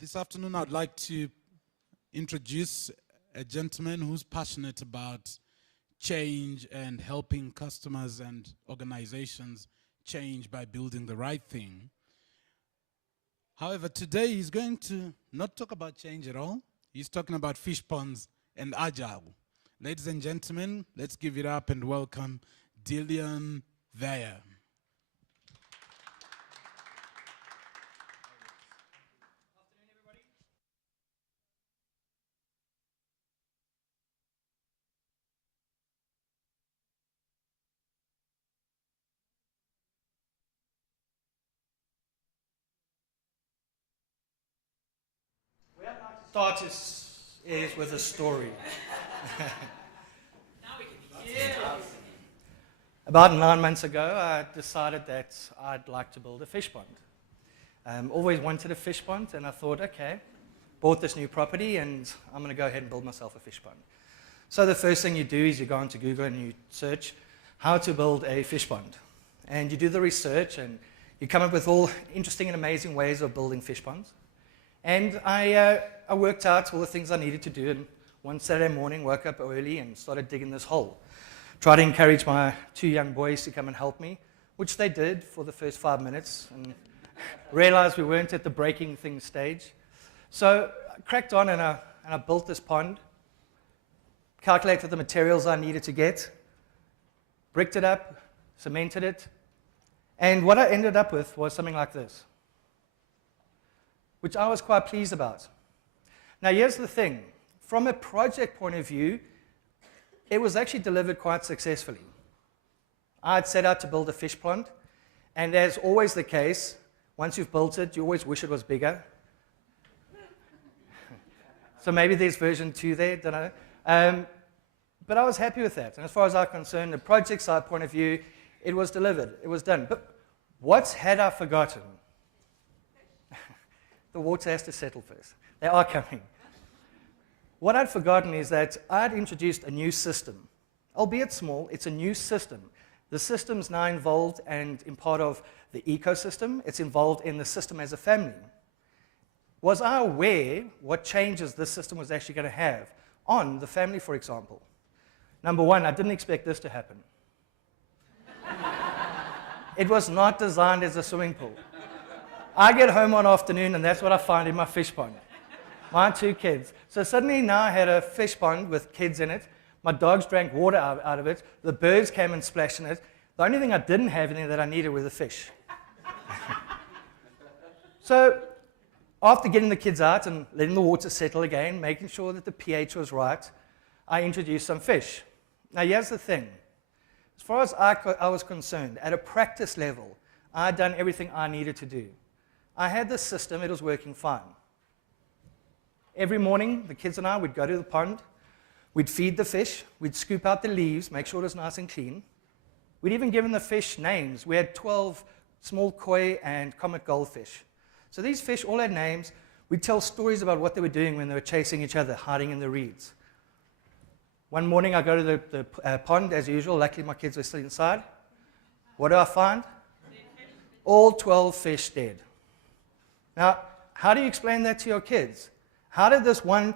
This afternoon, I'd like to introduce a gentleman who's passionate about change and helping customers and organizations change by building the right thing. However, today he's going to not talk about change at all. He's talking about fish ponds and Agile. Ladies and gentlemen, let's give it up and welcome Dillon Weyer. Start is with a story. About 9 months ago, I decided that I'd like to build a fish pond. Always wanted a fish pond, and I thought, okay, bought this new property, and I'm going to go ahead and build myself a fish pond. So the first thing you do is you go onto Google and you search how to build a fish pond. And you do the research, and you come up with all interesting and amazing ways of building fish ponds. And I worked out all the things I needed to do, and one Saturday morning, woke up early and started digging this hole. Tried to encourage my 2 young boys to come and help me, which they did for the first 5 minutes, and realized we weren't at the breaking things stage. So I cracked on and I built this pond, calculated the materials I needed to get, bricked it up, cemented it, and what I ended up with was something like this, which I was quite pleased about. Now, here's the thing. From a project point of view, it was actually delivered quite successfully. I had set out to build a fish pond, and as always the case, once you've built it, you always wish it was bigger. So maybe there's version 2 there, don't know. But I was happy with that. And as far as I'm concerned, the project side point of view, it was delivered, it was done. But what had I forgotten? The water has to settle first. They are coming. What I'd forgotten is that I'd introduced a new system. Albeit small, it's a new system. The system's now involved and in part of the ecosystem. It's involved in the system as a family. Was I aware what changes this system was actually going to have on the family, for example? Number one, I didn't expect this to happen. It was not designed as a swimming pool. I get home one afternoon, and that's what I find in my fish pond. My 2 kids. So suddenly now I had a fish pond with kids in it. My dogs drank water out of it. The birds came and splashed in it. The only thing I didn't have in there that I needed were the fish. So after getting the kids out and letting the water settle again, making sure that the pH was right, I introduced some fish. Now here's the thing. As far as I was concerned, at a practice level, I had done everything I needed to do. I had this system, it was working fine. Every morning, the kids and I would go to the pond, we'd feed the fish, we'd scoop out the leaves, make sure it was nice and clean. We'd even given the fish names. We had 12 small koi and comet goldfish. So these fish all had names. We'd tell stories about what they were doing when they were chasing each other, hiding in the reeds. One morning, I go to the pond, as usual. Luckily, my kids were still inside. What do I find? All 12 fish dead. Now, how do you explain that to your kids? How did this one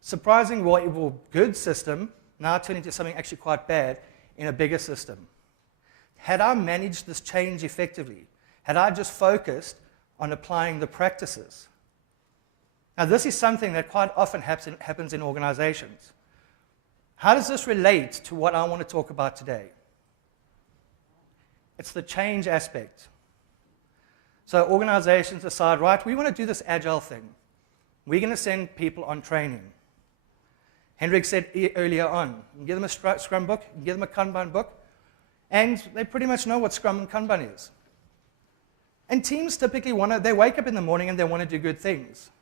surprising, well, good system now turn into something actually quite bad in a bigger system? Had I managed this change effectively? Had I just focused on applying the practices? Now, this is something that quite often happens in organizations. How does this relate to what I want to talk about today? It's the change aspect. So organizations decide, right, we want to do this agile thing. We're going to send people on training. Hendrik said earlier on, you give them a Scrum book, you give them a Kanban book, and they pretty much know what Scrum and Kanban is. And teams typically they wake up in the morning and they want to do good things.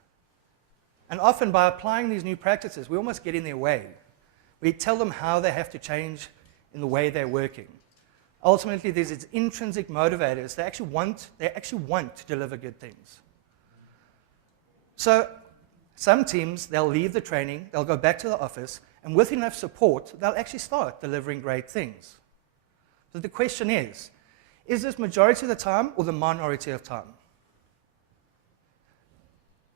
And often by applying these new practices, we almost get in their way. We tell them how they have to change in the way they're working. Ultimately, there's these intrinsic motivators. They actually want to deliver good things. So some teams, they'll leave the training, they'll go back to the office, and with enough support, they'll actually start delivering great things. So the question is this majority of the time or the minority of time?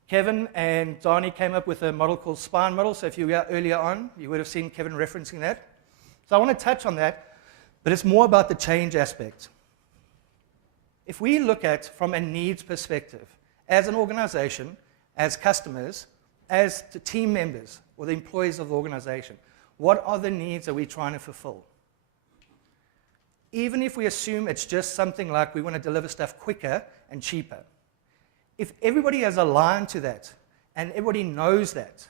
Kevin and Donnie came up with a model called spine model. So if you were earlier on, you would have seen Kevin referencing that. So I want to touch on that, but it's more about the change aspect. If we look at from a needs perspective, as an organization, as customers, as the team members or the employees of the organization, what are the needs that we're trying to fulfill? Even if we assume it's just something like we want to deliver stuff quicker and cheaper, if everybody has aligned to that and everybody knows that,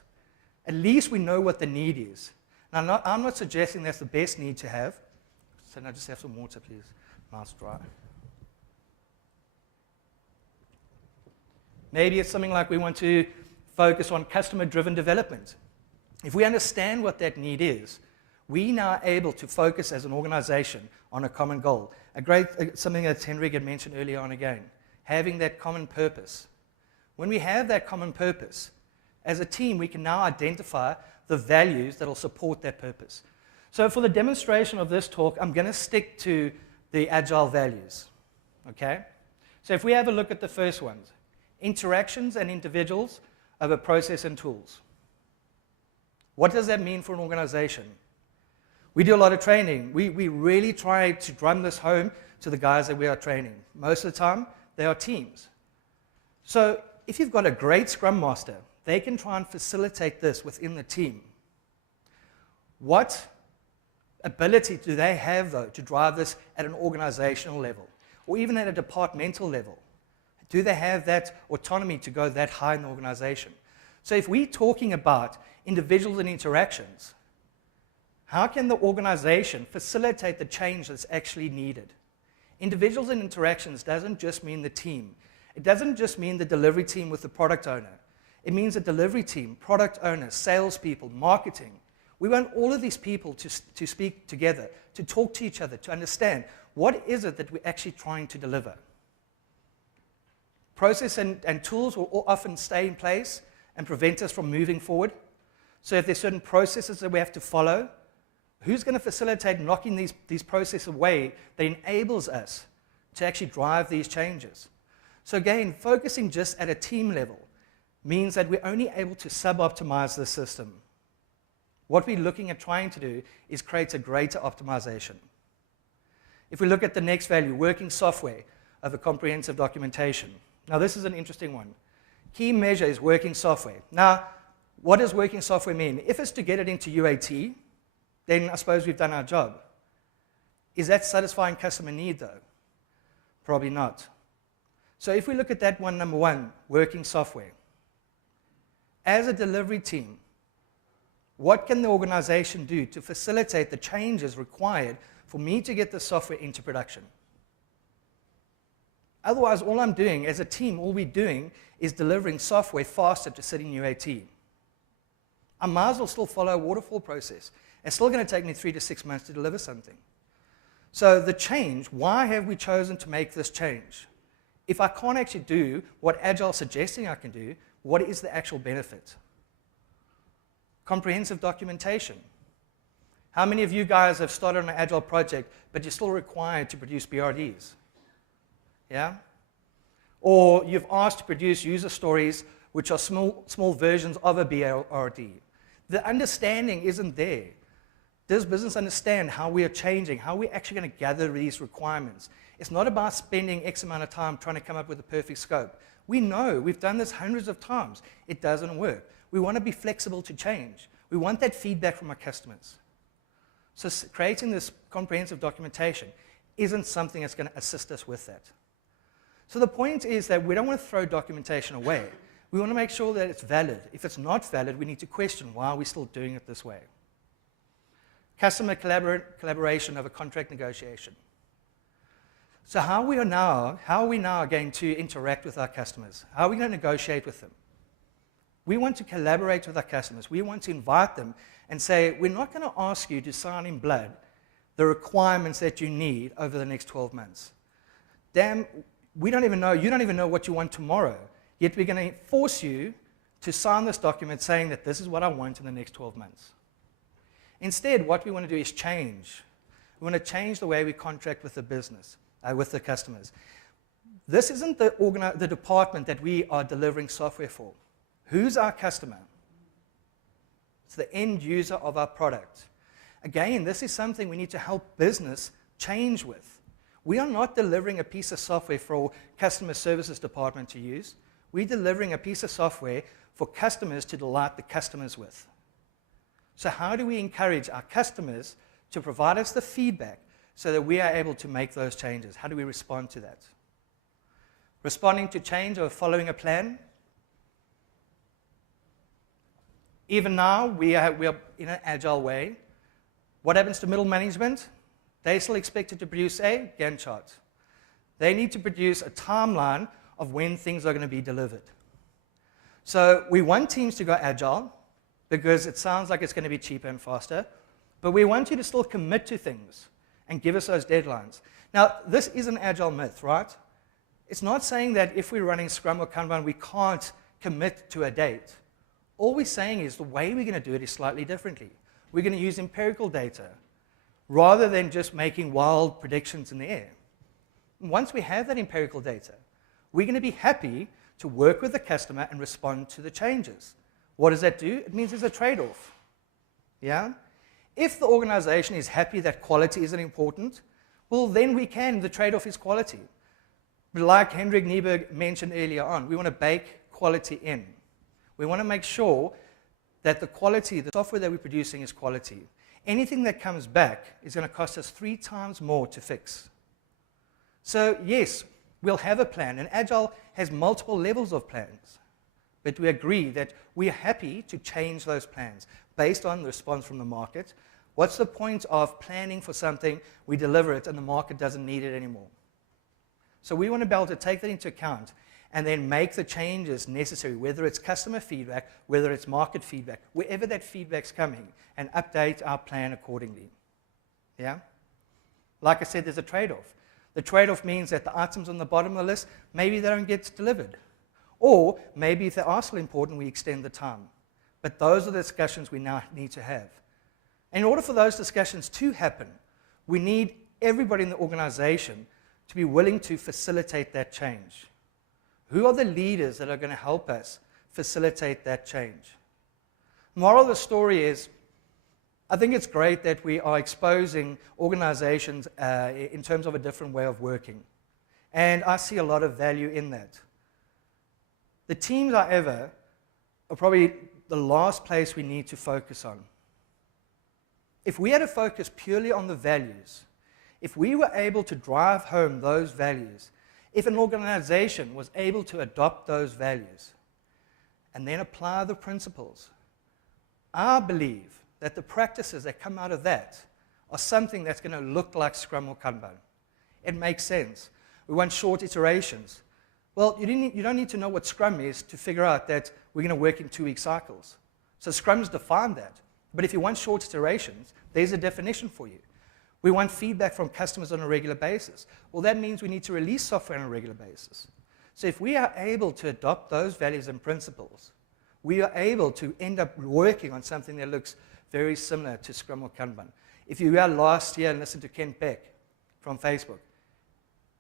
at least we know what the need is. Now, I'm not suggesting that's the best need to have. So now just have some water, please. Nice dry. Maybe it's something like we want to focus on customer-driven development. If we understand what that need is, we now are able to focus as an organization on a common goal. Something that Henrik had mentioned earlier on again, having that common purpose. When we have that common purpose, as a team, we can now identify the values that will support that purpose. So for the demonstration of this talk, I'm going to stick to the Agile values. Okay? So if we have a look at the first ones, interactions and individuals over process and tools. What does that mean for an organization? We do a lot of training. We really try to drum this home to the guys that we are training. Most of the time, they are teams. So if you've got a great Scrum Master, they can try and facilitate this within the team. What ability do they have, though, to drive this at an organizational level, or even at a departmental level? Do they have that autonomy to go that high in the organization? So if we're talking about individuals and interactions, how can the organization facilitate the change that's actually needed? Individuals and interactions doesn't just mean the team. It doesn't just mean the delivery team with the product owner. It means the delivery team, product owners, salespeople, marketing. We want all of these people to speak together, to talk to each other, to understand what is it that we're actually trying to deliver. Process and tools will often stay in place and prevent us from moving forward. So if there's certain processes that we have to follow, who's going to facilitate knocking these processes away that enables us to actually drive these changes? So again, focusing just at a team level means that we're only able to sub-optimize the system. What we're looking at trying to do is create a greater optimization. If we look at the next value, working software over comprehensive documentation. Now this is an interesting one. Key measure is working software. Now, what does working software mean? If it's to get it into UAT, then I suppose we've done our job. Is that satisfying customer need, though? Probably not. So if we look at that one, number one, working software. As a delivery team, what can the organization do to facilitate the changes required for me to get the software into production? Otherwise, all I'm doing as a team, all we're doing is delivering software faster to sit in UAT. I might as well still follow a waterfall process. It's still going to take me 3 to 6 months to deliver something. So the change, why have we chosen to make this change? If I can't actually do what Agile is suggesting I can do, what is the actual benefit? Comprehensive documentation. How many of you guys have started on an Agile project, but you're still required to produce BRDs? Yeah? Or you've asked to produce user stories, which are small versions of a BRD. The understanding isn't there. Does business understand how we are changing, how we're actually going to gather these requirements? It's not about spending X amount of time trying to come up with a perfect scope. We know, we've done this hundreds of times. It doesn't work. We want to be flexible to change. We want that feedback from our customers. So creating this comprehensive documentation isn't something that's going to assist us with that. So the point is that we don't want to throw documentation away. We want to make sure that it's valid. If it's not valid, we need to question why are we still doing it this way. Customer collaboration over contract negotiation. So how are we now going to interact with our customers? How are we going to negotiate with them? We want to collaborate with our customers. We want to invite them and say, we're not going to ask you to sign in blood the requirements that you need over the next 12 months. Damn, we don't even know, you don't even know what you want tomorrow, yet we're going to force you to sign this document saying that this is what I want in the next 12 months. Instead, what we want to do is change. We want to change the way we contract with the business, with the customers. This isn't the department that we are delivering software for. Who's our customer? It's the end user of our product. Again, this is something we need to help business change with. We are not delivering a piece of software for customer services department to use. We're delivering a piece of software for customers to delight the customers with. So how do we encourage our customers to provide us the feedback so that we are able to make those changes? How do we respond to that? Responding to change or following a plan? Even now, we are in an agile way. What happens to middle management? They're still expected to produce a Gantt chart. They need to produce a timeline of when things are going to be delivered. So we want teams to go agile because it sounds like it's going to be cheaper and faster, but we want you to still commit to things and give us those deadlines. Now, this is an agile myth, right? It's not saying that if we're running Scrum or Kanban, we can't commit to a date. All we're saying is the way we're going to do it is slightly differently. We're going to use empirical data rather than just making wild predictions in the air. Once we have that empirical data, we're going to be happy to work with the customer and respond to the changes. What does that do? It means there's a trade-off. Yeah? If the organization is happy that quality isn't important, well, then the trade-off is quality. But like Hendrik Nieberg mentioned earlier on, we want to bake quality in. We want to make sure that the quality, the software that we're producing is quality. Anything that comes back is going to cost us 3 times more to fix. So yes, we'll have a plan, and Agile has multiple levels of plans. But we agree that we are happy to change those plans based on the response from the market. What's the point of planning for something, we deliver it, and the market doesn't need it anymore? So we want to be able to take that into account and then make the changes necessary, whether it's customer feedback, whether it's market feedback, wherever that feedback's coming, and update our plan accordingly. Yeah? Like I said, there's a trade-off. The trade-off means that the items on the bottom of the list, maybe they don't get delivered. Or maybe if they are still important, we extend the time. But those are the discussions we now need to have. In order for those discussions to happen, we need everybody in the organization to be willing to facilitate that change. Who are the leaders that are going to help us facilitate that change? Moral of the story is, I think it's great that we are exposing organizations in terms of a different way of working. And I see a lot of value in that. The teams, however, are probably the last place we need to focus on. If we had to focus purely on the values, if we were able to drive home those values, if an organization was able to adopt those values and then apply the principles, I believe that the practices that come out of that are something that's going to look like Scrum or Kanban. It makes sense. We want short iterations. Well, you don't need to know what Scrum is to figure out that we're going to work in 2-week cycles. So Scrum's defined that. But if you want short iterations, there's a definition for you. We want feedback from customers on a regular basis. Well, that means we need to release software on a regular basis. So if we are able to adopt those values and principles, we are able to end up working on something that looks very similar to Scrum or Kanban. If you were last year and listened to Ken Peck from Facebook,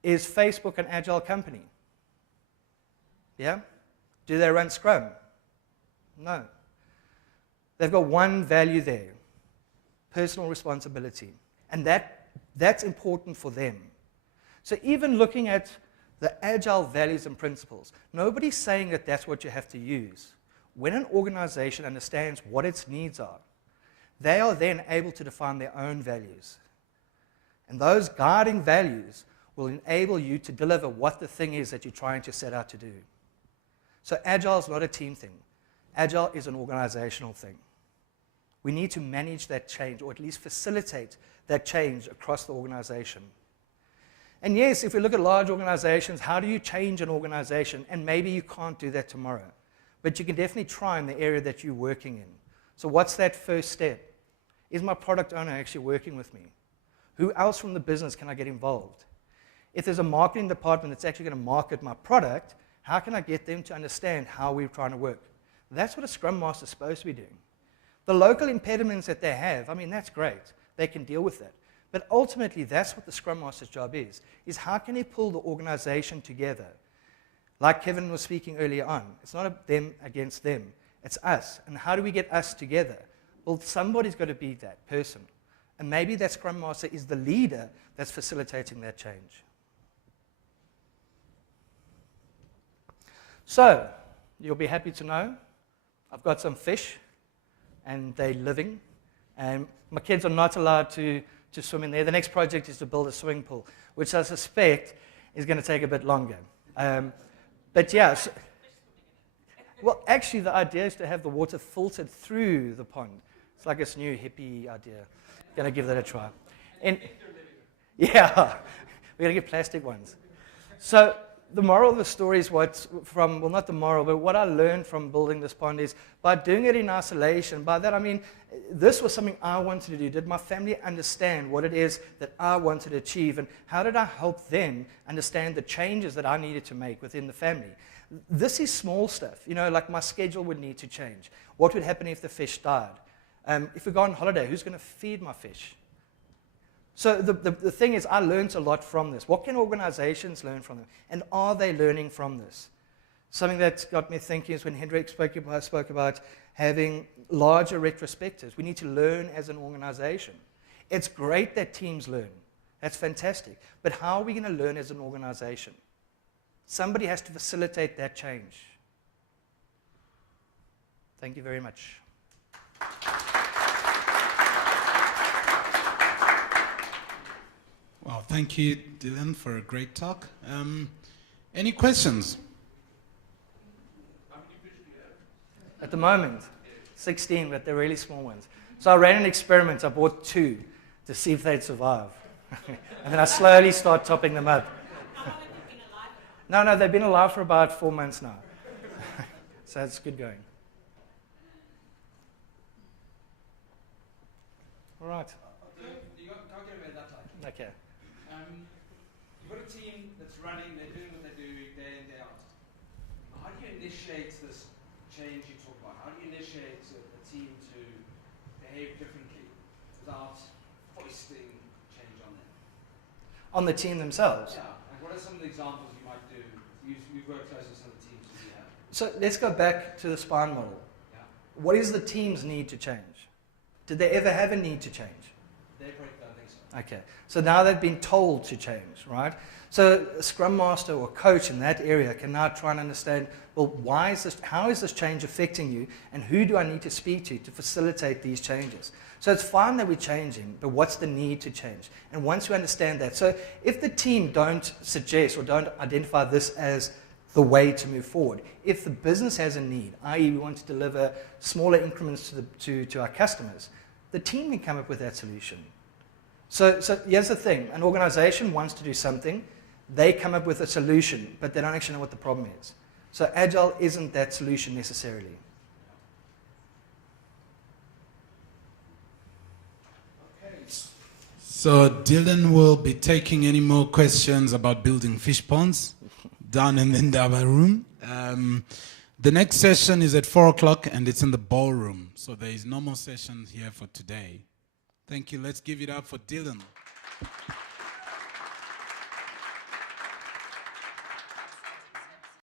is Facebook an agile company? Yeah? Do they run Scrum? No. They've got one value there, personal responsibility. And that's important for them. So even looking at the agile values and principles, nobody's saying that that's what you have to use. When an organization understands what its needs are, they are then able to define their own values. And those guiding values will enable you to deliver what the thing is that you're trying to set out to do. So Agile is not a team thing. Agile is an organizational thing. We need to manage that change, or at least facilitate that change across the organization. And yes, if we look at large organizations, how do you change an organization? And maybe you can't do that tomorrow, but you can definitely try in the area that you're working in. So what's that first step? Is my product owner actually working with me? Who else from the business can I get involved? If there's a marketing department that's actually going to market my product, how can I get them to understand how we're trying to work? That's what a Scrum Master is supposed to be doing. The local impediments that they have, I mean, that's great. They can deal with that. But ultimately, that's what the Scrum Master's job is how can he pull the organization together? Like Kevin was speaking earlier on, it's not a them against them. It's us. And how do we get us together? Well, somebody's got to be that person. And maybe that Scrum Master is the leader that's facilitating that change. So, you'll be happy to know I've got some fish, and they're living. And my kids are not allowed to swim in there. The next project is to build a swimming pool, which I suspect is going to take a bit longer. But yeah, well, actually, the idea is to have the water filtered through the pond. It's like this new hippie idea. Going to give that a try. And yeah, we're going to get plastic ones. So the moral of the story is what not the moral, but what I learned from building this pond is by doing it in isolation. By that I mean, this was something I wanted to do. Did my family understand what it is that I wanted to achieve, and how did I help them understand the changes that I needed to make within the family? This is small stuff, like my schedule would need to change. What would happen if the fish died? If we go on holiday, who's going to feed my fish? So the thing is, I learned a lot from this. What can organizations learn from them? And are they learning from this? Something that got me thinking is when Hendrik spoke about having larger retrospectives. We need to learn as an organization. It's great that teams learn. That's fantastic. But how are we going to learn as an organization? Somebody has to facilitate that change. Thank you very much. Well, thank you, Dillon, for a great talk. Any questions? How many fish do you have? At the moment, 16, but they're really small ones. So I ran an experiment. I bought 2 to see if they'd survive. And then I slowly start topping them up. How long have you been alive? No, they've been alive for about 4 months now. So it's good going. All right. You got talking about that time. Okay. You've got a team that's running, they're doing what they do day in, day out. How do you initiate this change you talk about? How do you initiate a team to behave differently without foisting change on them? On the team themselves. Yeah, and what are some of the examples you might do? You've worked closely with some of the teams that you have. So let's go back to the spine model. Yeah. What is the team's need to change? Did they ever have a need to change? They probably don't think so. Okay, so now they've been told to change, right? So a Scrum Master or coach in that area can now try and understand, well, how is this change affecting you, and who do I need to speak to facilitate these changes? So it's fine that we're changing, but what's the need to change? And once we understand that, so if the team don't suggest or don't identify this as the way to move forward, if the business has a need, i.e. we want to deliver smaller increments to our customers, the team can come up with that solution. So here's the thing. An organization wants to do something. They come up with a solution, but they don't actually know what the problem is. So Agile isn't that solution necessarily. Okay. So Dillon will be taking any more questions about building fish ponds down in the Ndaba room. The next session is at 4 o'clock, and it's in the ballroom. So there is no more session here for today. Thank you. Let's give it up for Dillon.